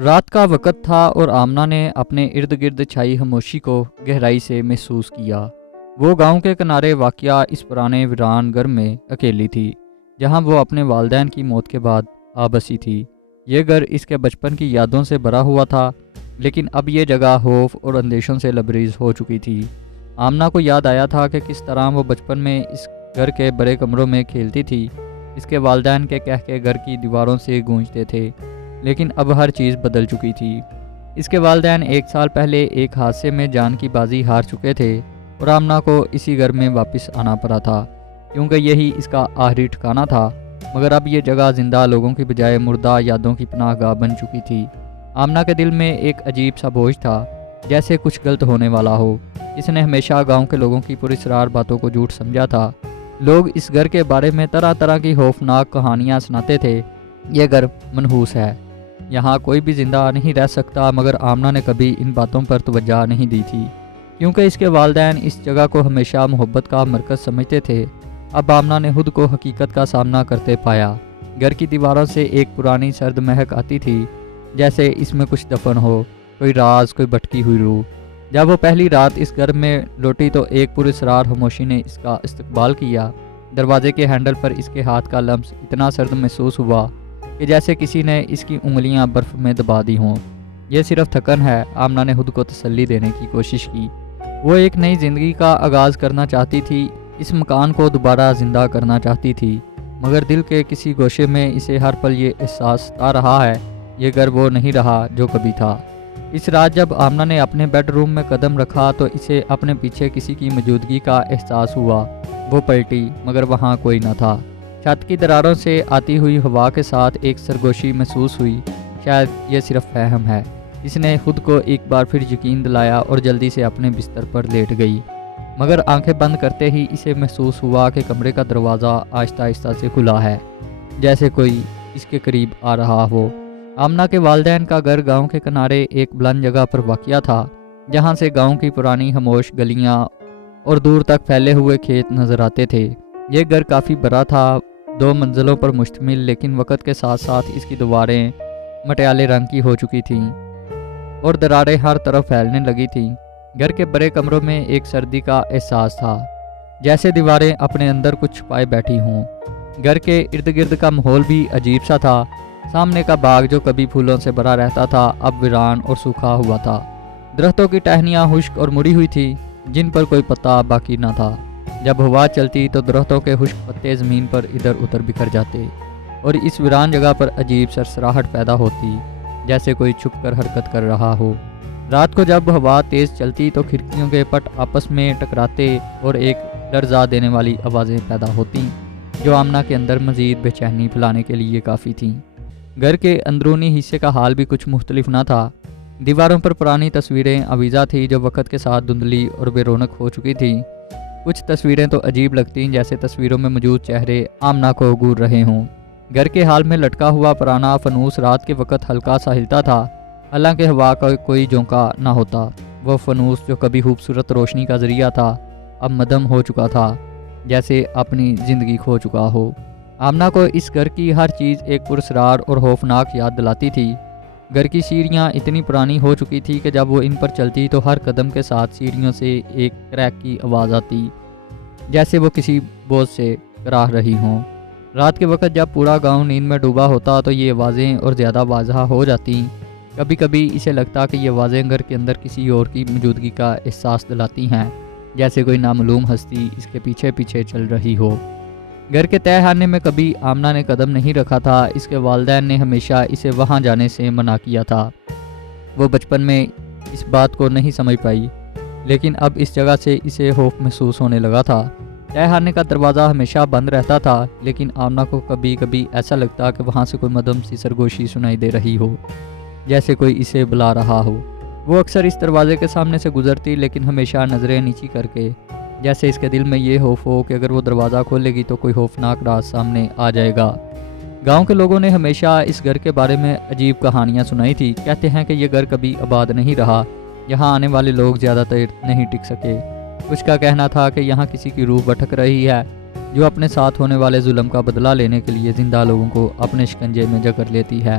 رات کا وقت تھا اور آمنہ نے اپنے ارد گرد چھائی خاموشی کو گہرائی سے محسوس کیا۔ وہ گاؤں کے کنارے واقع اس پرانے ویران گھر میں اکیلی تھی، جہاں وہ اپنے والدین کی موت کے بعد آبسی تھی۔ یہ گھر اس کے بچپن کی یادوں سے بھرا ہوا تھا، لیکن اب یہ جگہ خوف اور اندیشوں سے لبریز ہو چکی تھی۔ آمنہ کو یاد آیا تھا کہ کس طرح وہ بچپن میں اس گھر کے بڑے کمروں میں کھیلتی تھی۔ اس کے والدین کے کہکے گھر کی دیواروں سے گونجتے تھے، لیکن اب ہر چیز بدل چکی تھی۔ اس کے والدین 1 سال پہلے ایک حادثے میں جان کی بازی ہار چکے تھے اور آمنہ کو اسی گھر میں واپس آنا پڑا تھا، کیونکہ یہی اس کا آخری ٹھکانہ تھا۔ مگر اب یہ جگہ زندہ لوگوں کی بجائے مردہ یادوں کی پناہ گاہ بن چکی تھی۔ آمنہ کے دل میں ایک عجیب سا بوجھ تھا، جیسے کچھ غلط ہونے والا ہو۔ اس نے ہمیشہ گاؤں کے لوگوں کی پراسرار باتوں کو جھوٹ سمجھا تھا۔ لوگ اس گھر کے بارے میں طرح طرح کی خوفناک کہانیاں سناتے تھے۔ یہ گھر منحوس ہے، یہاں کوئی بھی زندہ نہیں رہ سکتا، مگر آمنہ نے کبھی ان باتوں پر توجہ نہیں دی تھی، کیونکہ اس کے والدین اس جگہ کو ہمیشہ محبت کا مرکز سمجھتے تھے۔ اب آمنہ نے خود کو حقیقت کا سامنا کرتے پایا۔ گھر کی دیواروں سے ایک پرانی سرد مہک آتی تھی، جیسے اس میں کچھ دفن ہو، کوئی راز، کوئی بھٹکی ہوئی روح۔ جب وہ پہلی رات اس گھر میں لوٹی تو ایک پراسرار خاموشی نے اس کا استقبال کیا۔ دروازے کے ہینڈل پر اس کے ہاتھ کا لمس اتنا سرد محسوس ہوا کہ جیسے کسی نے اس کی انگلیاں برف میں دبا دی ہوں۔ یہ صرف تھکن ہے، آمنہ نے خود کو تسلی دینے کی کوشش کی۔ وہ ایک نئی زندگی کا آغاز کرنا چاہتی تھی، اس مکان کو دوبارہ زندہ کرنا چاہتی تھی، مگر دل کے کسی گوشے میں اسے ہر پل یہ احساس آ رہا ہے، یہ گھر وہ نہیں رہا جو کبھی تھا۔ اس رات جب آمنہ نے اپنے بیڈ روم میں قدم رکھا تو اسے اپنے پیچھے کسی کی موجودگی کا احساس ہوا۔ وہ پلٹی، مگر وہاں کوئی نہ تھا۔ چھت کی دراروں سے آتی ہوئی ہوا کے ساتھ ایک سرگوشی محسوس ہوئی۔ شاید یہ صرف وہم ہے، اس نے خود کو ایک بار پھر یقین دلایا اور جلدی سے اپنے بستر پر لیٹ گئی۔ مگر آنکھیں بند کرتے ہی اسے محسوس ہوا کہ کمرے کا دروازہ آہستہ آہستہ سے کھلا ہے، جیسے کوئی اس کے قریب آ رہا ہو۔ آمنہ کے والدین کا گھر گاؤں کے کنارے ایک بلند جگہ پر واقع تھا، جہاں سے گاؤں کی پرانی خاموش گلیاں اور دور تک پھیلے ہوئے کھیت نظر آتے تھے۔ یہ گھر کافی بڑا تھا، 2 منزلوں پر مشتمل، لیکن وقت کے ساتھ ساتھ اس کی دیواریں مٹیالے رنگ کی ہو چکی تھیں اور دراریں ہر طرف پھیلنے لگی تھیں۔ گھر کے بڑے کمروں میں ایک سردی کا احساس تھا، جیسے دیواریں اپنے اندر کچھ چھپائے بیٹھی ہوں۔ گھر کے ارد گرد کا ماحول بھی عجیب سا تھا۔ سامنے کا باغ جو کبھی پھولوں سے بھرا رہتا تھا اب ویران اور سوکھا ہوا تھا۔ درختوں کی ٹہنیاں خشک اور مڑی ہوئی تھی، جن پر کوئی پتا باقی نہ تھا۔ جب ہوا چلتی تو درختوں کے خشک پتے زمین پر ادھر ادھر بکھر جاتے اور اس ویران جگہ پر عجیب سرسراہٹ پیدا ہوتی، جیسے کوئی چھپ کر حرکت کر رہا ہو۔ رات کو جب ہوا تیز چلتی تو کھڑکیوں کے پٹ آپس میں ٹکراتے اور ایک ڈرزا دینے والی آوازیں پیدا ہوتیں، جو آمنہ کے اندر مزید بے چینی پھیلانے کے لیے کافی تھیں۔ گھر کے اندرونی حصے کا حال بھی کچھ مختلف نہ تھا۔ دیواروں پر پرانی تصویریں آویزاں تھیں جو وقت کے ساتھ دھندلی اور بے رونق ہو چکی تھیں۔ کچھ تصویریں تو عجیب لگتیں، جیسے تصویروں میں موجود چہرے آمنہ کو گور رہے ہوں۔ گھر کے حال میں لٹکا ہوا پرانا فانوس رات کے وقت ہلکا سا ہلتا تھا، حالانکہ ہوا کا کوئی جھونکا نہ ہوتا۔ وہ فانوس جو کبھی خوبصورت روشنی کا ذریعہ تھا اب مدھم ہو چکا تھا، جیسے اپنی زندگی کھو چکا ہو۔ آمنہ کو اس گھر کی ہر چیز ایک پراسرار اور خوفناک یاد دلاتی تھی۔ گھر کی سیڑھیاں اتنی پرانی ہو چکی تھی کہ جب وہ ان پر چلتی تو ہر قدم کے ساتھ سیڑھیوں سے ایک کریک کی آواز آتی، جیسے وہ کسی بوجھ سے کراہ رہی ہوں۔ رات کے وقت جب پورا گاؤں نیند میں ڈوبا ہوتا تو یہ آوازیں اور زیادہ واضح ہو جاتی۔ کبھی کبھی اسے لگتا کہ یہ آوازیں گھر کے اندر کسی اور کی موجودگی کا احساس دلاتی ہیں، جیسے کوئی نامعلوم ہستی اس کے پیچھے پیچھے چل رہی ہو۔ گھر کے تہہ خانے میں کبھی آمنہ نے قدم نہیں رکھا تھا، اس کے والدین نے ہمیشہ اسے وہاں جانے سے منع کیا تھا۔ وہ بچپن میں اس بات کو نہیں سمجھ پائی، لیکن اب اس جگہ سے اسے خوف محسوس ہونے لگا تھا۔ تہہ خانے کا دروازہ ہمیشہ بند رہتا تھا، لیکن آمنہ کو کبھی کبھی ایسا لگتا کہ وہاں سے کوئی مدھم سی سرگوشی سنائی دے رہی ہو، جیسے کوئی اسے بلا رہا ہو۔ وہ اکثر اس دروازے کے سامنے سے گزرتی، لیکن ہمیشہ نظریں نیچی کر کے، جیسے اس کے دل میں یہ خوف ہو کہ اگر وہ دروازہ کھولے گی تو کوئی خوفناک راز سامنے آ جائے گا۔ گاؤں کے لوگوں نے ہمیشہ اس گھر کے بارے میں عجیب کہانیاں سنائی تھی۔ کہتے ہیں کہ یہ گھر کبھی آباد نہیں رہا، یہاں آنے والے لوگ زیادہ دیر نہیں ٹک سکے۔ کچھ کا کہنا تھا کہ یہاں کسی کی روح بھٹک رہی ہے، جو اپنے ساتھ ہونے والے ظلم کا بدلہ لینے کے لیے زندہ لوگوں کو اپنے شکنجے میں جکڑ لیتی ہے۔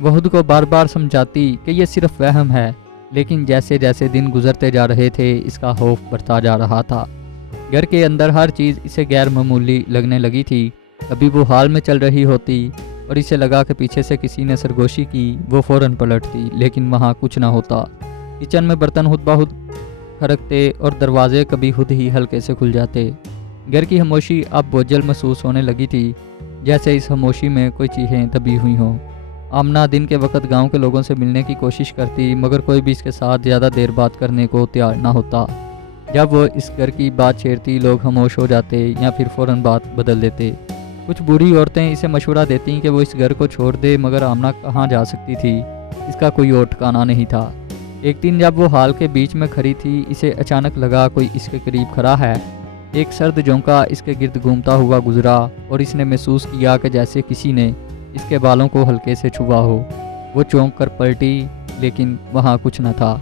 وہ خود کو بار بار سمجھاتی کہ یہ صرف وہم ہے، لیکن جیسے جیسے دن گزرتے جا رہے تھے اس کا خوف بڑھتا جا رہا تھا۔ گھر کے اندر ہر چیز اسے غیر معمولی لگنے لگی تھی۔ کبھی وہ حال میں چل رہی ہوتی اور اسے لگا کہ پیچھے سے کسی نے سرگوشی کی، وہ فوراً پلٹتی لیکن وہاں کچھ نہ ہوتا۔ کچن میں برتن خود بخود کھڑکتے اور دروازے کبھی خود ہی ہلکے سے کھل جاتے۔ گھر کی خاموشی اب بوجھل محسوس ہونے لگی تھی، جیسے اس خاموشی میں کوئی چیخیں دبی ہوئی ہوں۔ آمنہ دن کے وقت گاؤں کے لوگوں سے ملنے کی کوشش کرتی، مگر کوئی بھی اس کے ساتھ زیادہ دیر بات کرنے کو تیار نہ ہوتا۔ جب وہ اس گھر کی بات چھیڑتی لوگ خاموش ہو جاتے یا پھر فوراً بات بدل دیتے۔ کچھ بوڑھی عورتیں اسے مشورہ دیتی کہ وہ اس گھر کو چھوڑ دے، مگر آمنہ کہاں جا سکتی تھی، اس کا کوئی اور ٹھکانہ نہیں تھا۔ ایک دن جب وہ حال کے بیچ میں کھڑی تھی، اسے اچانک لگا کوئی اس کے قریب کھڑا ہے۔ ایک سرد جھونکا اس کے گرد گھومتا ہوا گزرا اور اس نے محسوس کیا کہ جیسے کسی نے اس کے بالوں کو ہلکے سے چھوا ہو۔ وہ چونک کر پلٹی لیکن وہاں کچھ نہ تھا۔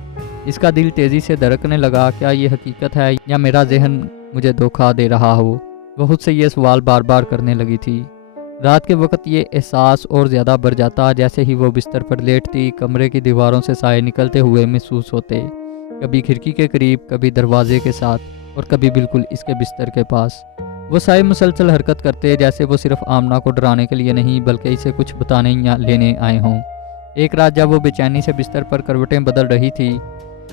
اس کا دل تیزی سے دھڑکنے لگا، کیا یہ حقیقت ہے یا میرا ذہن مجھے دھوکہ دے رہا ہو؟ وہ خود سے یہ سوال بار بار کرنے لگی تھی۔ رات کے وقت یہ احساس اور زیادہ بڑھ جاتا، جیسے ہی وہ بستر پر لیٹتی کمرے کی دیواروں سے سائے نکلتے ہوئے محسوس ہوتے، کبھی کھڑکی کے قریب، کبھی دروازے کے ساتھ اور کبھی بالکل اس کے بستر کے پاس۔ وہ سائے مسلسل حرکت کرتے، جیسے وہ صرف آمنہ کو ڈرانے کے لیے نہیں بلکہ اسے کچھ بتانے یا لینے آئے ہوں۔ ایک رات جب وہ بے چینی سے بستر پر کروٹیں بدل رہی تھی،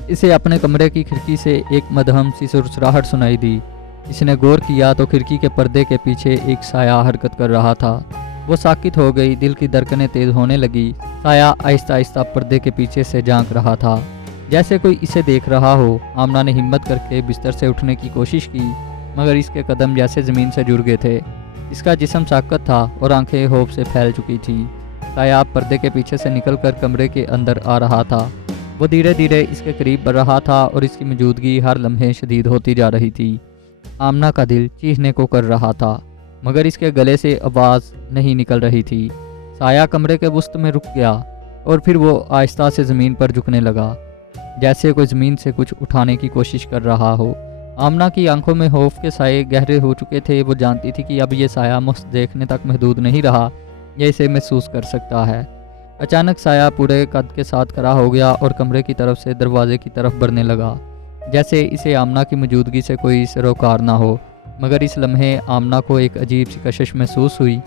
اسے اپنے کمرے کی کھڑکی سے ایک مدھم سی سرسراہٹ سنائی دی۔ اس نے غور کیا تو کھڑکی کے پردے کے پیچھے ایک سایہ حرکت کر رہا تھا۔ وہ ساکت ہو گئی، دل کی دھڑکنیں تیز ہونے لگی۔ سایہ آہستہ آہستہ پردے کے پیچھے سے جھانک رہا تھا، جیسے کوئی اسے دیکھ رہا ہو۔ آمنہ نے ہمت کر کے بستر سے اٹھنے کی کوشش کی، مگر اس کے قدم جیسے زمین سے جڑ گئے تھے۔ اس کا جسم ساکت تھا اور آنکھیں خوف سے پھیل چکی تھیں۔ سایہ پردے کے پیچھے سے نکل کر کمرے کے اندر آ رہا تھا۔ وہ دھیرے دھیرے اس کے قریب بڑھ رہا تھا اور اس کی موجودگی ہر لمحے شدید ہوتی جا رہی تھی۔ آمنہ کا دل چیخنے کو کر رہا تھا، مگر اس کے گلے سے آواز نہیں نکل رہی تھی۔ سایہ کمرے کے وسط میں رک گیا اور پھر وہ آہستہ سے زمین پر جھکنے لگا، جیسے کوئی زمین سے کچھ اٹھانے کی کوشش کر رہا ہو۔ آمنہ کی آنکھوں میں خوف کے سائے گہرے ہو چکے تھے۔ وہ جانتی تھی کہ اب یہ سایہ محض دیکھنے تک محدود نہیں رہا، یہ اسے محسوس کر سکتا ہے۔ اچانک سایہ پورے قد کے ساتھ کھڑا ہو گیا اور کمرے کی طرف سے دروازے کی طرف بڑھنے لگا، جیسے اسے آمنہ کی موجودگی سے کوئی سروکار نہ ہو۔ مگر اس لمحے آمنہ کو ایک عجیب سی کشش محسوس ہوئی،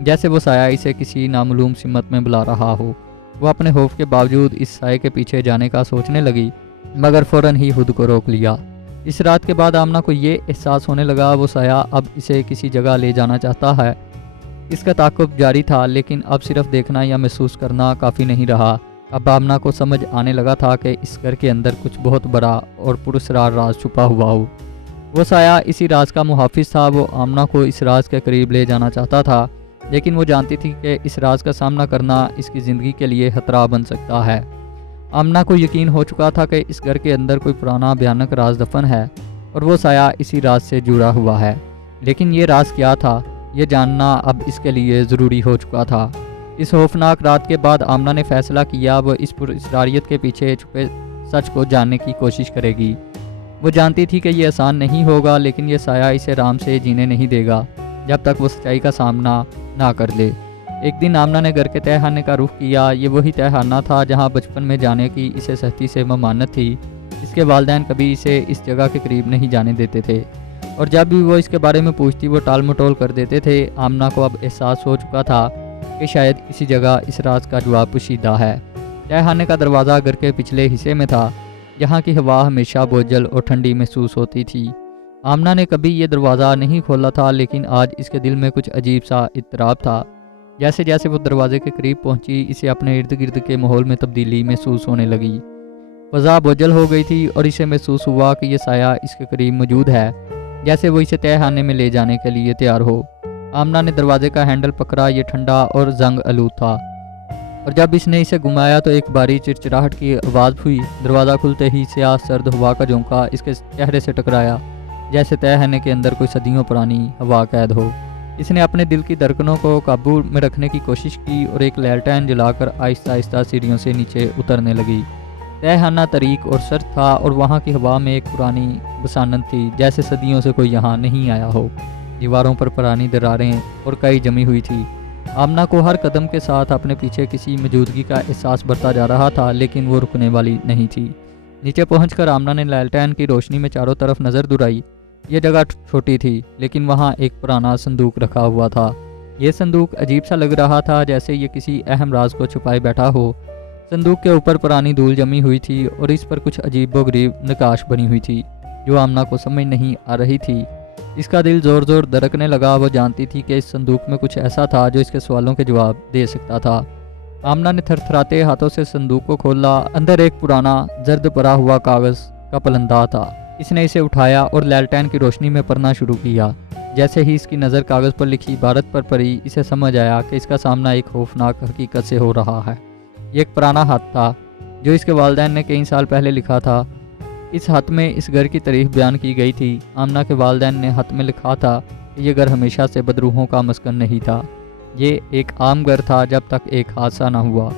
جیسے وہ سایہ اسے کسی نامعلوم سمت میں بلا رہا ہو۔ وہ اپنے خوف کے باوجود اس سائے کے پیچھے جانے کا سوچنے لگی، مگر فوراً ہی خود کو روک لیا۔ اس رات کے بعد آمنہ کو یہ احساس ہونے لگا وہ سایہ اب اسے کسی جگہ لے جانا چاہتا ہے۔ اس کا تعاقب جاری تھا، لیکن اب صرف دیکھنا یا محسوس کرنا کافی نہیں رہا۔ اب آمنہ کو سمجھ آنے لگا تھا کہ اس گھر کے اندر کچھ بہت بڑا اور پراسرار راز چھپا ہوا ہو۔ وہ سایہ اسی راز کا محافظ تھا۔ وہ آمنہ کو اس راز کے قریب لے جانا چاہتا تھا، لیکن وہ جانتی تھی کہ اس راز کا سامنا کرنا اس کی زندگی کے لیے خطرہ بن سکتا ہے۔ آمنہ کو یقین ہو چکا تھا کہ اس گھر کے اندر کوئی پرانا بھیانک راز دفن ہے اور وہ سایہ اسی راز سے جڑا ہوا ہے، لیکن یہ راز کیا تھا یہ جاننا اب اس کے لیے ضروری ہو چکا تھا۔ اس خوفناک رات کے بعد آمنہ نے فیصلہ کیا وہ اس پراسراریت کے پیچھے چھپے سچ کو جاننے کی کوشش کرے گی۔ وہ جانتی تھی کہ یہ آسان نہیں ہوگا، لیکن یہ سایہ اسے آرام سے جینے نہیں دے گا جب تک وہ سچائی کا سامنا نہ کر لے۔ ایک دن آمنہ نے گھر کے تہہ خانے کا رخ کیا۔ یہ وہی تہہ خانہ تھا جہاں بچپن میں جانے کی اسے سختی سے ممانعت تھی۔ اس کے والدین کبھی اسے اس جگہ کے قریب نہیں جانے دیتے تھے، اور جب بھی وہ اس کے بارے میں پوچھتی وہ ٹال مٹول کر دیتے تھے۔ آمنہ کو اب احساس ہو چکا تھا کہ شاید کسی جگہ اس راز کا جواب پوشیدہ ہے۔ تہہ خانے کا دروازہ گھر کے پچھلے حصے میں تھا، جہاں کی ہوا ہمیشہ بوجھل اور ٹھنڈی محسوس ہوتی تھی۔ آمنہ نے کبھی یہ دروازہ نہیں کھولا تھا، لیکن آج اس کے دل میں کچھ عجیب سا اضطراب تھا۔ جیسے جیسے وہ دروازے کے قریب پہنچی، اسے اپنے ارد گرد کے ماحول میں تبدیلی محسوس ہونے لگی۔ فضا بوجھل ہو گئی تھی اور اسے محسوس ہوا کہ یہ سایہ اس کے قریب موجود ہے، جیسے وہ اسے تہہ خانے میں لے جانے کے لیے تیار ہو۔ آمنہ نے دروازے کا ہینڈل پکڑا، یہ ٹھنڈا اور زنگ آلود تھا، اور جب اس نے اسے گھمایا تو ایک باری چرچراہٹ کی آواز ہوئی۔ دروازہ کھلتے ہی سیاہ سرد ہوا کا جھونکا اس کے چہرے سے ٹکرایا، جیسے تہہ خانے کے اندر کوئی صدیوں پرانی ہوا قید ہو۔ اس نے اپنے دل کی دھڑکنوں کو قابو میں رکھنے کی کوشش کی اور ایک لالٹین جلا کر آہستہ آہستہ سیڑھیوں سے نیچے اترنے لگی۔ تہہ خانہ طریق اور سرد تھا اور وہاں کی ہوا میں ایک پرانی بسانت تھی، جیسے صدیوں سے کوئی یہاں نہیں آیا ہو۔ دیواروں پر پرانی دراریں اور کئی جمی ہوئی تھی، آمنہ کو ہر قدم کے ساتھ اپنے پیچھے کسی موجودگی کا احساس بڑھتا جا رہا تھا، لیکن وہ رکنے والی نہیں تھی۔ نیچے پہنچ کر آمنہ نے لالٹین کی روشنی میں چاروں طرف نظر دوڑائی۔ یہ جگہ چھوٹی تھی، لیکن وہاں ایک پرانا صندوق رکھا ہوا تھا۔ یہ صندوق عجیب سا لگ رہا تھا، جیسے یہ کسی اہم راز کو چھپائے بیٹھا ہو۔ صندوق کے اوپر پرانی دھول جمی ہوئی تھی اور اس پر کچھ عجیب و غریب نقاش بنی ہوئی تھی جو آمنہ کو سمجھ نہیں آ رہی تھی۔ اس کا دل زور زور دھڑکنے لگا۔ وہ جانتی تھی کہ اس صندوق میں کچھ ایسا تھا جو اس کے سوالوں کے جواب دے سکتا تھا۔ آمنہ نے تھر تھراتے ہاتھوں سے صندوق کو کھولا۔ اندر ایک پرانا زرد پڑا ہوا کاغذ کا پلندہ تھا۔ اس نے اسے اٹھایا اور لالٹین کی روشنی میں پڑھنا شروع کیا۔ جیسے ہی اس کی نظر کاغذ پر لکھی عبارت پر پڑی، اسے سمجھ آیا کہ اس کا سامنا ایک خوفناک حقیقت سے ہو رہا ہے۔ یہ ایک پرانا خط تھا جو اس کے والدین نے کئی سال پہلے لکھا تھا۔ اس خط میں اس گھر کی تعریف بیان کی گئی تھی۔ آمنہ کے والدین نے خط میں لکھا تھا کہ یہ گھر ہمیشہ سے بدروحوں کا مسکن نہیں تھا۔ یہ ایک عام گھر تھا جب تک ایک حادثہ نہ ہوا۔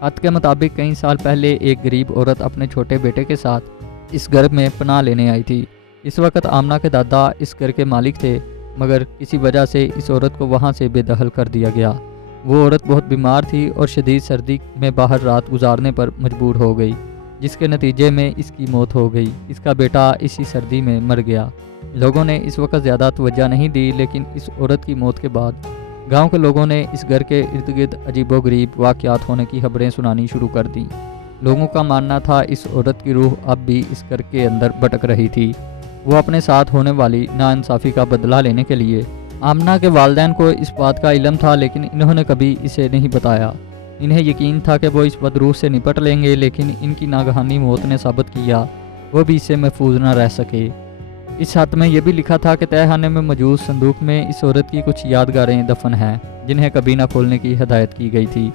خط کے مطابق کئی سال پہلے ایک غریب عورت اپنے چھوٹے بیٹے کے ساتھ اس گھر میں پناہ لینے آئی تھی۔ اس وقت آمنہ کے دادا اس گھر کے مالک تھے، مگر کسی وجہ سے اس عورت کو وہاں سے بے دخل کر دیا گیا۔ وہ عورت بہت بیمار تھی اور شدید سردی میں باہر رات گزارنے پر مجبور ہو گئی، جس کے نتیجے میں اس کی موت ہو گئی۔ اس کا بیٹا اسی سردی میں مر گیا۔ لوگوں نے اس وقت زیادہ توجہ نہیں دی، لیکن اس عورت کی موت کے بعد گاؤں کے لوگوں نے اس گھر کے ارد گرد عجیب و غریب واقعات ہونے کی خبریں سنانی شروع کر دیں۔ لوگوں کا ماننا تھا اس عورت کی روح اب بھی اس گھر کے اندر بھٹک رہی تھی، وہ اپنے ساتھ ہونے والی ناانصافی کا بدلہ لینے کے لیے۔ آمنہ کے والدین کو اس بات کا علم تھا، لیکن انہوں نے کبھی اسے نہیں بتایا۔ انہیں یقین تھا کہ وہ اس بدروح سے نپٹ لیں گے، لیکن ان کی ناگہانی موت نے ثابت کیا وہ بھی اس سے محفوظ نہ رہ سکے۔ اس خط میں یہ بھی لکھا تھا کہ تہہ خانے میں موجود صندوق میں اس عورت کی کچھ یادگاریں دفن ہیں، جنہیں کبھی نہ کھولنے کی ہدایت کی گئی تھی۔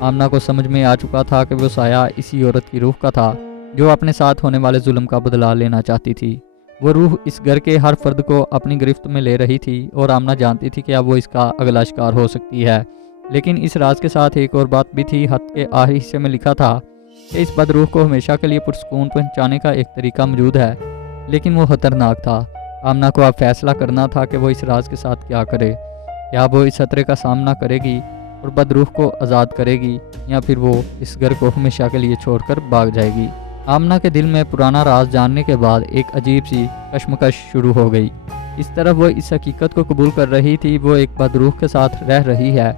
آمنہ کو سمجھ میں آ چکا تھا کہ وہ سایہ اسی عورت کی روح کا تھا جو اپنے ساتھ ہونے والے ظلم کا بدلہ لینا چاہتی تھی۔ وہ روح اس گھر کے ہر فرد کو اپنی گرفت میں لے رہی تھی اور آمنہ جانتی تھی کہ اب وہ اس کا اگلا شکار ہو سکتی ہے۔ لیکن اس راز کے ساتھ ایک اور بات بھی تھی۔ خط کے آخری حصے میں لکھا تھا کہ اس بدروح کو ہمیشہ کے لیے پرسکون پہنچانے کا ایک طریقہ موجود ہے، لیکن وہ خطرناک تھا۔ آمنہ کو اب فیصلہ کرنا تھا کہ وہ اس راز کے ساتھ کیا کرے۔ یا وہ اس خطرے کا سامنا کرے گی اور بدروح کو آزاد کرے گی، یا پھر وہ اس گھر کو ہمیشہ کے لیے چھوڑ کر بھاگ جائے گی۔ آمنہ کے دل میں پرانا راز جاننے کے بعد ایک عجیب سی کشمکش شروع ہو گئی۔ اس طرف وہ اس حقیقت کو قبول کر رہی تھی وہ ایک بدروح کے ساتھ رہ رہی ہے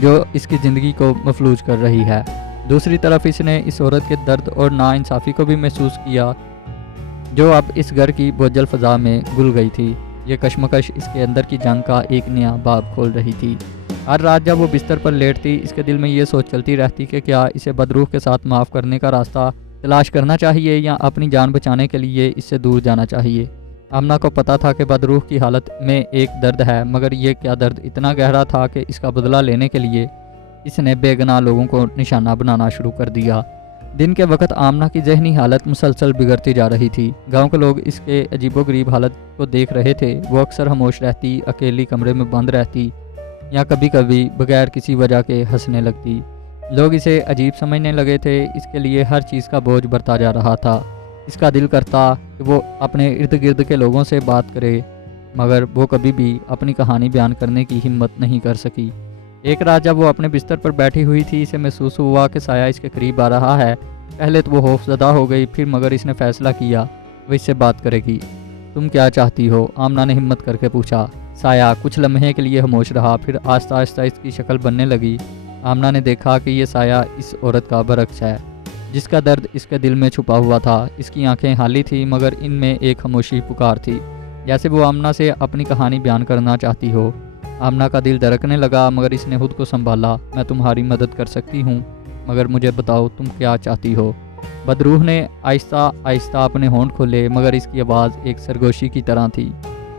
جو اس کی زندگی کو مفلوج کر رہی ہے۔ دوسری طرف اس نے اس عورت کے درد اور ناانصافی کو بھی محسوس کیا جو اب اس گھر کی بوجھل فضا میں گل گئی تھی۔ یہ کشمکش اس کے اندر کی جنگ کا ایک نیا باب کھول رہی تھی۔ ہر رات جب وہ بستر پر لیٹتی، اس کے دل میں یہ سوچ چلتی رہتی کہ کیا اسے بدروح کے ساتھ معاف کرنے کا راستہ تلاش کرنا چاہیے یا اپنی جان بچانے کے لیے اس سے دور جانا چاہیے۔ آمنہ کو پتہ تھا کہ بدروح کی حالت میں ایک درد ہے، مگر یہ کیا درد اتنا گہرا تھا کہ اس کا بدلہ لینے کے لیے اس نے بے گناہ لوگوں کو نشانہ بنانا شروع کر دیا۔ دن کے وقت آمنہ کی ذہنی حالت مسلسل بگڑتی جا رہی تھی۔ گاؤں کے لوگ اس کے عجیب و غریب حالت کو دیکھ رہے تھے۔ وہ اکثر خاموش رہتی، اکیلی کمرے میں بند رہتی، یا کبھی کبھی بغیر کسی وجہ کے ہنسنے لگتی۔ لوگ اسے عجیب سمجھنے لگے تھے، اس کے لیے ہر چیز کا بوجھ بڑھتا جا رہا تھا۔ اس کا دل کرتا کہ وہ اپنے ارد گرد کے لوگوں سے بات کرے، مگر وہ کبھی بھی اپنی کہانی بیان کرنے کی ہمت نہیں کر سکی۔ ایک رات جب وہ اپنے بستر پر بیٹھی ہوئی تھی، اسے محسوس ہوا کہ سایہ اس کے قریب آ رہا ہے۔ پہلے تو وہ خوف زدہ ہو گئی، پھر مگر اس نے فیصلہ کیا وہ اس سے بات کرے گی۔ تم کیا چاہتی ہو؟ آمنہ نے ہمت کر کے پوچھا۔ سایہ کچھ لمحے کے لیے خاموش رہا، پھر آہستہ آہستہ اس کی شکل بننے لگی۔ آمنہ نے دیکھا کہ یہ سایہ اس عورت کا برعکس ہے جس کا درد اس کے دل میں چھپا ہوا تھا۔ اس کی آنکھیں خالی تھیں، مگر ان میں ایک خاموشی پکار تھی، جیسے وہ آمنہ سے اپنی کہانی بیان کرنا چاہتی ہو۔ آمنہ کا دل دھڑکنے لگا، مگر اس نے خود کو سنبھالا۔ میں تمہاری مدد کر سکتی ہوں، مگر مجھے بتاؤ تم کیا چاہتی ہو؟ بدروح نے آہستہ آہستہ اپنے ہونٹ کھولے، مگر اس کی آواز ایک سرگوشی کی طرح تھی۔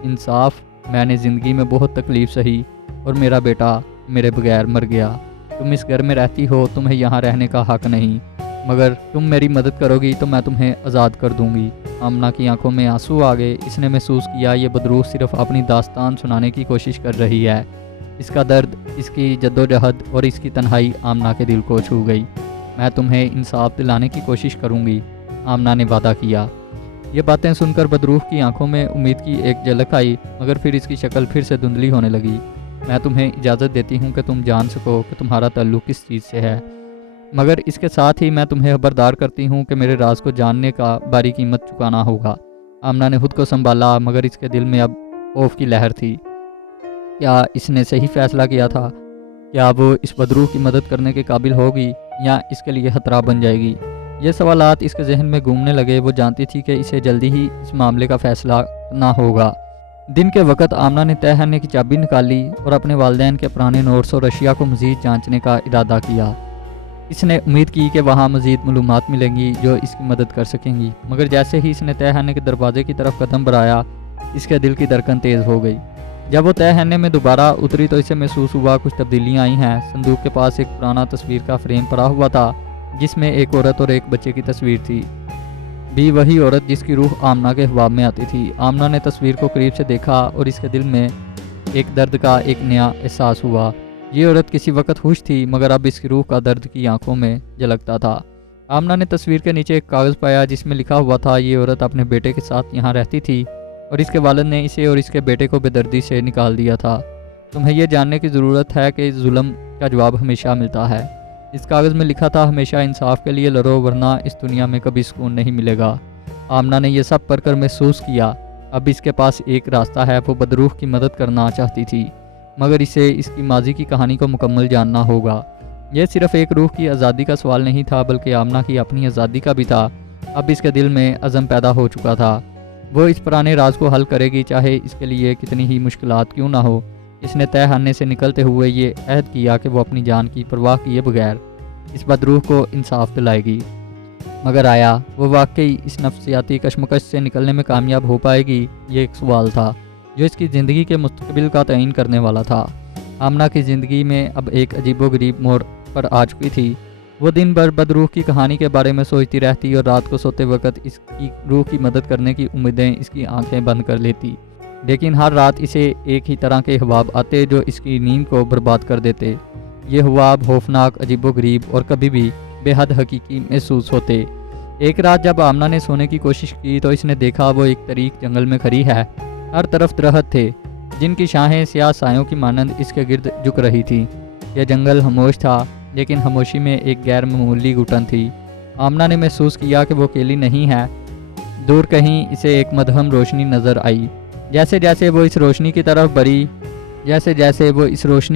انصاف، میں نے زندگی میں بہت تکلیف سہی اور میرا بیٹا میرے بغیر مر گیا۔ تم اس گھر میں رہتی ہو، تمہیں یہاں رہنے کا حق نہیں، مگر تم میری مدد کرو گی تو میں تمہیں آزاد کر دوں گی۔ آمنہ کی آنکھوں میں آنسو آ گئے۔ اس نے محسوس کیا یہ بدروح صرف اپنی داستان سنانے کی کوشش کر رہی ہے۔ اس کا درد، اس کی جدوجہد اور اس کی تنہائی آمنہ کے دل کو چھو گئی۔ میں تمہیں انصاف دلانے کی کوشش کروں گی، آمنہ نے وعدہ کیا۔ یہ باتیں سن کر بدروح کی آنکھوں میں امید کی ایک جھلک آئی، مگر پھر اس کی شکل پھر سے دھندلی ہونے لگی۔ میں تمہیں اجازت دیتی ہوں کہ تم جان سکو کہ تمہارا تعلق کس چیز سے ہے، مگر اس کے ساتھ ہی میں تمہیں خبردار کرتی ہوں کہ میرے راز کو جاننے کا باری قیمت چکانا ہوگا۔ آمنہ نے خود کو سنبھالا، مگر اس کے دل میں اب خوف کی لہر تھی۔ کیا اس نے صحیح فیصلہ کیا تھا؟ کیا وہ اس بدروح کی مدد کرنے کے قابل ہوگی یا اس کے لیے خطرہ بن جائے گی؟ یہ سوالات اس کے ذہن میں گھومنے لگے۔ وہ جانتی تھی کہ اسے جلدی ہی اس معاملے کا فیصلہ کرنا ہوگا۔ دن کے وقت آمنہ نے تہ خانے کی چابی نکالی اور اپنے والدین کے پرانے نوٹس اور اشیاء کو مزید جانچنے کا ارادہ کیا۔ اس نے امید کی کہ وہاں مزید معلومات ملیں گی جو اس کی مدد کر سکیں گی، مگر جیسے ہی اس نے تہ خانے کے دروازے کی طرف قدم بڑھایا، اس کے دل کی دھڑکن تیز ہو گئی۔ جب وہ تہ خانے میں دوبارہ اتری تو اسے محسوس ہوا کچھ تبدیلیاں آئی ہیں۔ صندوق کے پاس ایک پرانا تصویر کا فریم پڑا ہوا تھا جس میں ایک عورت اور ایک بچے کی تصویر تھی، بھی وہی عورت جس کی روح آمنہ کے خواب میں آتی تھی۔ آمنہ نے تصویر کو قریب سے دیکھا اور اس کے دل میں ایک درد کا ایک نیا احساس ہوا۔ یہ عورت کسی وقت خوش تھی، مگر اب اس کی روح کا درد کی آنکھوں میں جھلکتا تھا۔ آمنہ نے تصویر کے نیچے ایک کاغذ پایا جس میں لکھا ہوا تھا یہ عورت اپنے بیٹے کے ساتھ یہاں رہتی تھی اور اس کے والد نے اسے اور اس کے بیٹے کو بے دردی سے نکال دیا تھا۔ تمہیں یہ جاننے کی ضرورت ہے کہ ظلم کا جواب ہمیشہ ملتا ہے۔ اس کاغذ میں لکھا تھا ہمیشہ انصاف کے لیے لڑو ورنہ اس دنیا میں کبھی سکون نہیں ملے گا۔ آمنہ نے یہ سب پڑھ کر محسوس کیا اب اس کے پاس ایک راستہ ہے۔ وہ بدروح کی مدد کرنا چاہتی تھی، مگر اسے اس کی ماضی کی کہانی کو مکمل جاننا ہوگا۔ یہ صرف ایک روح کی آزادی کا سوال نہیں تھا بلکہ آمنہ کی اپنی آزادی کا بھی تھا۔ اب اس کے دل میں عزم پیدا ہو چکا تھا، وہ اس پرانے راز کو حل کرے گی چاہے اس کے لیے کتنی ہی مشکلات کیوں نہ ہو۔ اس نے تہ خانے سے نکلتے ہوئے یہ عہد کیا کہ وہ اپنی جان کی پرواہ کیے بغیر اس بدروح کو انصاف دلائے گی۔ مگر آیا وہ واقعی اس نفسیاتی کشمکش سے نکلنے میں کامیاب ہو پائے گی؟ یہ ایک سوال تھا جو اس کی زندگی کے مستقبل کا تعین کرنے والا تھا۔ آمنہ کی زندگی میں اب ایک عجیب و غریب موڑ پر آ چکی تھی۔ وہ دن بھر بدروح کی کہانی کے بارے میں سوچتی رہتی اور رات کو سوتے وقت اس کی روح کی مدد کرنے کی امیدیں اس کی آنکھیں بند کر لیتی، لیکن ہر رات اسے ایک ہی طرح کے خواب آتے جو اس کی نیند کو برباد کر دیتے۔ یہ خواب خوفناک، عجیب و غریب اور کبھی بھی بے حد حقیقی محسوس ہوتے۔ ایک رات جب آمنہ نے سونے کی کوشش کی تو اس نے دیکھا وہ ایک طریق جنگل میں کھڑی ہے۔ ہر طرف درخت تھے جن کی شاخیں سیاہ سایوں کی مانند اس کے گرد جھک رہی تھی۔ یہ جنگل خاموش تھا، لیکن خاموشی میں ایک غیر معمولی گھٹن تھی۔ آمنہ نے محسوس کیا کہ وہ اکیلی نہیں ہے۔ دور کہیں اسے ایک مدھم روشنی نظر آئی۔ جیسے جیسے وہ اس روشنی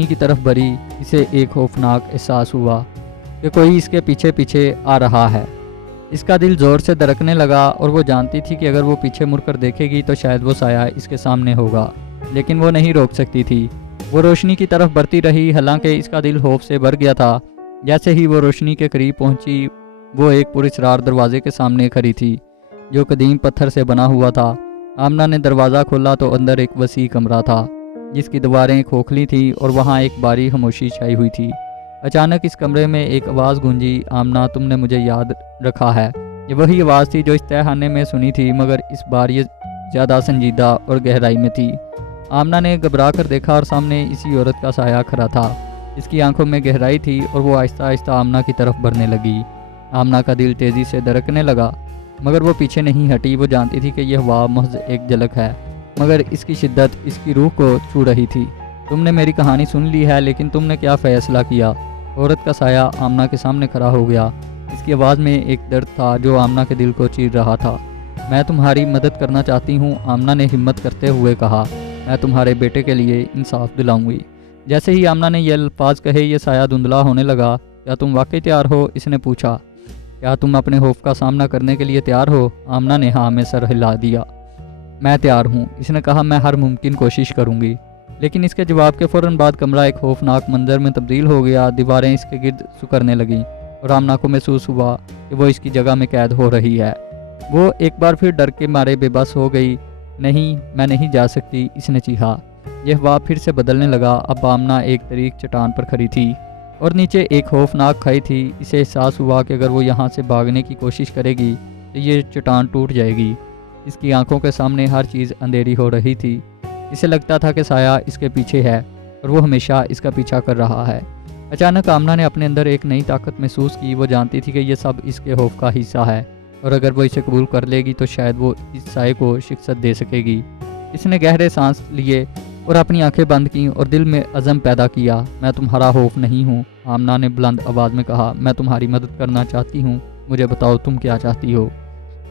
کی طرف بڑھی اسے ایک خوفناک احساس ہوا کہ کوئی اس کے پیچھے پیچھے آ رہا ہے۔ اس کا دل زور سے دھڑکنے لگا اور وہ جانتی تھی کہ اگر وہ پیچھے مڑ کر دیکھے گی تو شاید وہ سایہ اس کے سامنے ہوگا، لیکن وہ نہیں روک سکتی تھی۔ وہ روشنی کی طرف بڑھتی رہی، حالانکہ اس کا دل خوف سے بھر گیا تھا۔ جیسے ہی وہ روشنی کے قریب پہنچی وہ ایک پراسرار دروازے کے سامنے کھڑی تھی جو قدیم پتھر سے بنا ہوا تھا۔ آمنہ نے دروازہ کھولا تو اندر ایک وسیع کمرہ تھا جس کی دیواریں کھوکھلی تھیں اور وہاں ایک باری خاموشی چھائی ہوئی تھی۔ اچانک اس کمرے میں ایک آواز گونجی، آمنہ تم نے مجھے یاد رکھا ہے۔ یہ وہی آواز تھی جو اس تہ خانے میں سنی تھی، مگر اس بار یہ زیادہ سنجیدہ اور گہرائی میں تھی۔ آمنہ نے گھبرا کر دیکھا اور سامنے اسی عورت کا سایہ کھڑا تھا۔ اس کی آنکھوں میں گہرائی تھی اور وہ آہستہ آہستہ آمنہ کی طرف بڑھنے لگی۔ آمنہ کا دل تیزی سے دھڑکنے لگا، مگر وہ پیچھے نہیں ہٹی۔ وہ جانتی تھی کہ یہ ہوا محض ایک جھلک ہے، مگر اس کی شدت اس کی روح کو چھو رہی تھی۔ تم نے میری کہانی سن لی ہے، لیکن تم نے کیا فیصلہ کیا؟ عورت کا سایہ آمنہ کے سامنے کھڑا ہو گیا۔ اس کی آواز میں ایک درد تھا جو آمنہ کے دل کو چیر رہا تھا۔ میں تمہاری مدد کرنا چاہتی ہوں، آمنہ نے ہمت کرتے ہوئے کہا۔ میں تمہارے بیٹے کے لیے انصاف دلاؤں گی۔ جیسے ہی آمنہ نے یہ الفاظ کہے یہ سایہ دھندلا ہونے لگا۔ کیا تم واقعی تیار ہو؟ اس نے پوچھا۔ کیا تم اپنے خوف کا سامنا کرنے کے لیے تیار ہو؟ آمنہ نے ہاں میں سر ہلا دیا۔ میں تیار ہوں، اس نے کہا، میں ہر ممکن کوشش کروں گی۔ لیکن اس کے جواب کے فوراً بعد کمرہ ایک خوفناک منظر میں تبدیل ہو گیا۔ دیواریں اس کے گرد سکڑنے لگیں اور آمنہ کو محسوس ہوا کہ وہ اس کی جگہ میں قید ہو رہی ہے۔ وہ ایک بار پھر ڈر کے مارے بے بس ہو گئی۔ نہیں، میں نہیں جا سکتی، اس نے چیخا۔ یہ ہوا پھر سے بدلنے لگا۔ اب آمنہ ایک طریق چٹان پر کھڑی تھی اور نیچے ایک خوفناک کھائی تھی۔ اسے احساس ہوا کہ اگر وہ یہاں سے بھاگنے کی کوشش کرے گی تو یہ چٹان ٹوٹ جائے گی۔ اس کی آنکھوں کے سامنے ہر چیز اندھیری ہو رہی تھی۔ اسے لگتا تھا کہ سایہ اس کے پیچھے ہے اور وہ ہمیشہ اس کا پیچھا کر رہا ہے۔ اچانک آمنہ نے اپنے اندر ایک نئی طاقت محسوس کی۔ وہ جانتی تھی کہ یہ سب اس کے خوف کا حصہ ہے اور اگر وہ اسے قبول کر لے گی تو شاید وہ اس سائے کو شکست دے سکے گی۔ اس نے گہرے سانس لیے اور اپنی آنکھیں بند کیں اور دل میں عزم پیدا کیا، میں تمہارا خوف نہیں ہوں۔ آمنہ نے بلند آواز میں کہا، میں تمہاری مدد کرنا چاہتی ہوں، مجھے بتاؤ تم کیا چاہتی ہو۔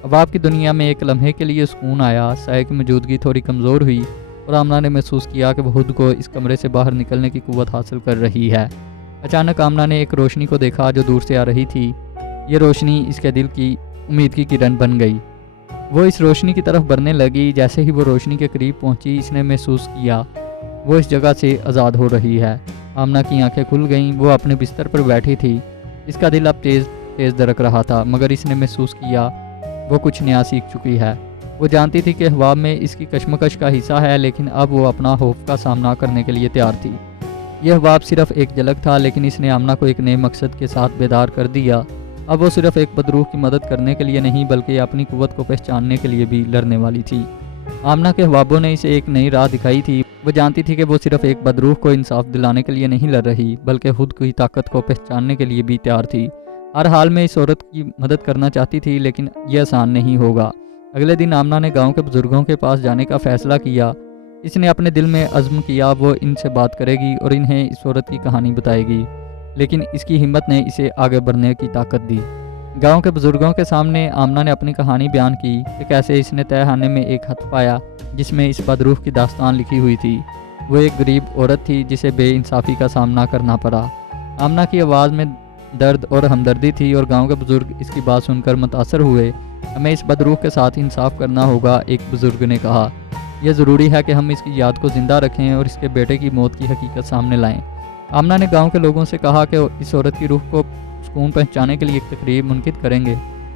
اب آپ کی دنیا میں ایک لمحے کے لیے سکون آیا، سائے کی موجودگی تھوڑی کمزور ہوئی اور آمنہ نے محسوس کیا کہ وہ خود کو اس کمرے سے باہر نکلنے کی قوت حاصل کر رہی ہے۔ اچانک آمنہ نے ایک روشنی کو دیکھا جو دور سے آ رہی تھی۔ یہ روشنی اس کے دل کی امید کی کرن بن گئی۔ وہ اس روشنی کی طرف بڑھنے لگی۔ جیسے ہی وہ روشنی کے قریب پہنچی، اس نے محسوس کیا وہ اس جگہ سے آزاد ہو رہی ہے۔ آمنہ کی آنکھیں کھل گئیں، وہ اپنے بستر پر بیٹھی تھی۔ اس کا دل اب تیز تیز دھڑک رہا تھا، مگر اس نے محسوس کیا وہ کچھ نیا سیکھ چکی ہے۔ وہ جانتی تھی کہ خواب میں اس کی کشمکش کا حصہ ہے، لیکن اب وہ اپنا خوف کا سامنا کرنے کے لیے تیار تھی۔ یہ خواب صرف ایک جھلک تھا، لیکن اس نے آمنہ کو ایک نئے مقصد کے ساتھ بیدار کر دیا۔ اب وہ صرف ایک بدروح کی مدد کرنے کے لیے نہیں بلکہ اپنی قوت کو پہچاننے کے لیے بھی لڑنے والی تھی۔ آمنہ کے خوابوں نے اسے ایک نئی راہ دکھائی تھی۔ وہ جانتی تھی کہ وہ صرف ایک بدروح کو انصاف دلانے کے لیے نہیں لڑ رہی بلکہ خود کی طاقت کو پہچاننے کے لیے بھی تیار تھی۔ ہر حال میں اس عورت کی مدد کرنا چاہتی تھی، لیکن یہ آسان نہیں ہوگا۔ اگلے دن آمنہ نے گاؤں کے بزرگوں کے پاس جانے کا فیصلہ کیا۔ اس نے اپنے دل میں عزم کیا وہ ان سے بات کرے گی اور انہیں اس عورت کی کہانی بتائے گی، لیکن اس کی ہمت نے اسے آگے بڑھنے کی طاقت دی۔ گاؤں کے بزرگوں کے سامنے آمنہ نے اپنی کہانی بیان کی کہ کیسے اس نے تہہ خانے میں ایک خط پایا جس میں اس بدروح کی داستان لکھی ہوئی تھی۔ وہ ایک غریب عورت تھی جسے بے انصافی کا سامنا کرنا پڑا۔ آمنہ کی آواز میں درد اور ہمدردی تھی اور گاؤں کے بزرگ اس کی بات سن کر متاثر ہوئے۔ ہمیں اس بدروح کے ساتھ انصاف کرنا ہوگا، ایک بزرگ نے کہا۔ یہ ضروری ہے کہ ہم اس کی یاد کو زندہ رکھیں اور اس کے بیٹے کی موت کی حقیقت سامنے لائیں۔ آمنہ نے گاؤں کے لوگوں سے کہا کہ اس عورت کی روح کو سکون پہنچانے کے لیے ایک تقریب منعقد کریں گے۔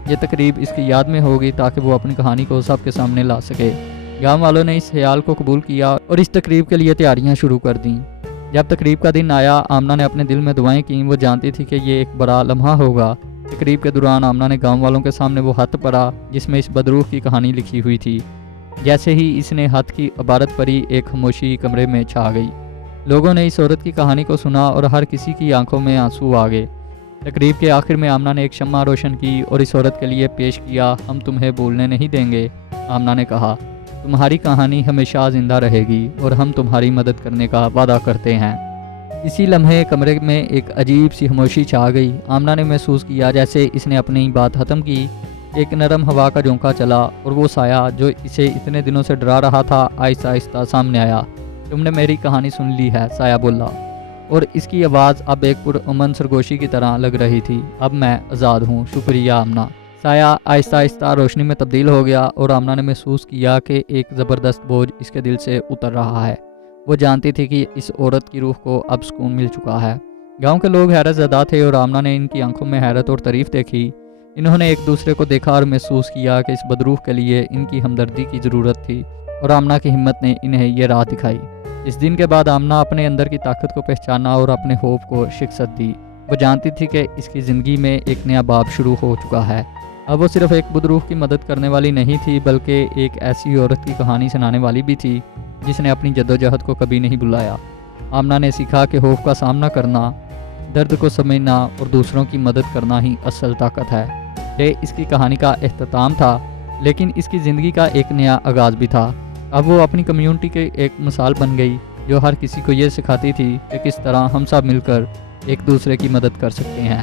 یہ تقریب اس کی یاد میں ہوگی تاکہ وہ اپنی کہانی کو سب کے سامنے لا سکے۔ گاؤں والوں نے اس خیال کو قبول کیا اور اس تقریب کے لیے تیاریاں شروع کر دیں۔ جب تقریب کا دن آیا، آمنہ نے اپنے دل میں دعائیں کیں۔ وہ جانتی تھی کہ یہ ایک بڑا لمحہ ہوگا۔ تقریب کے دوران آمنہ نے گاؤں والوں کے سامنے وہ خط پڑھا جس میں اس بدروح کی کہانی لکھی ہوئی تھی۔ جیسے ہی اس نے خط کی عبارت پڑھی، ایک خاموشی کمرے میں چھا گئی۔ لوگوں نے اس عورت کی کہانی کو سنا اور ہر کسی کی آنکھوں میں آنسو آ گئے۔ تقریب کے آخر میں آمنہ نے ایک شمع روشن کی اور اس عورت کے لیے پیش کیا۔ ہم تمہیں بھولنے نہیں دیں گے، آمنہ نے کہا۔ تمہاری کہانی ہمیشہ زندہ رہے گی اور ہم تمہاری مدد کرنے کا وعدہ کرتے ہیں۔ اسی لمحے کمرے میں ایک عجیب سی خاموشی چھا گئی۔ آمنہ نے محسوس کیا جیسے اس نے اپنی بات ختم کی۔ ایک نرم ہوا کا جھونکا چلا اور وہ سایہ جو اسے اتنے دنوں سے ڈرا رہا تھا آہستہ آہستہ سامنے آیا۔ تم نے میری کہانی سن لی ہے، سایہ بولا، اور اس کی آواز اب ایک پرامن سرگوشی کی طرح لگ رہی تھی۔ اب میں آزاد ہوں، شکریہ آمنہ۔ سایہ آہستہ آہستہ روشنی میں تبدیل ہو گیا اور آمنہ نے محسوس کیا کہ ایک زبردست بوجھ اس کے دل سے اتر رہا ہے۔ وہ جانتی تھی کہ اس عورت کی روح کو اب سکون مل چکا ہے۔ گاؤں کے لوگ حیرت زدہ تھے اور آمنہ نے ان کی آنکھوں میں حیرت اور تعریف دیکھی۔ انہوں نے ایک دوسرے کو دیکھا اور محسوس کیا کہ اس بدروح کے لیے ان کی ہمدردی کی ضرورت تھی، اور آمنہ کی ہمت نے انہیں یہ راہ دکھائی۔ اس دن کے بعد آمنہ اپنے اندر کی طاقت کو پہچانا اور اپنے خوف کو شکست دی۔ وہ جانتی تھی کہ اس کی زندگی میں ایک نیا باب شروع ہو چکا ہے۔ اب وہ صرف ایک بدروح کی مدد کرنے والی نہیں تھی بلکہ ایک ایسی عورت کی کہانی سنانے والی بھی تھی جس نے اپنی جدوجہد کو کبھی نہیں بلایا۔ آمنہ نے سیکھا کہ خوف کا سامنا کرنا، درد کو سمجھنا اور دوسروں کی مدد کرنا ہی اصل طاقت ہے۔ یہ اس کی کہانی کا اختتام تھا، لیکن اس کی زندگی کا ایک نیا آغاز بھی تھا۔ اب وہ اپنی کمیونٹی کی ایک مثال بن گئی جو ہر کسی کو یہ سکھاتی تھی کہ کس طرح ہم سب مل کر ایک دوسرے کی مدد کر سکتے ہیں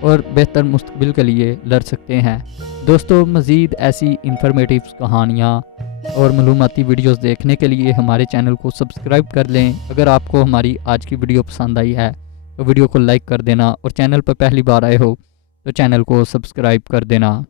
اور بہتر مستقبل کے لیے لڑ سکتے ہیں۔ دوستو، مزید ایسی انفارمیٹیو کہانیاں اور معلوماتی ویڈیوز دیکھنے کے لیے ہمارے چینل کو سبسکرائب کر لیں۔ اگر آپ کو ہماری آج کی ویڈیو پسند آئی ہے تو ویڈیو کو لائک کر دینا، اور چینل پر پہلی بار آئے ہو تو چینل کو سبسکرائب کر دینا۔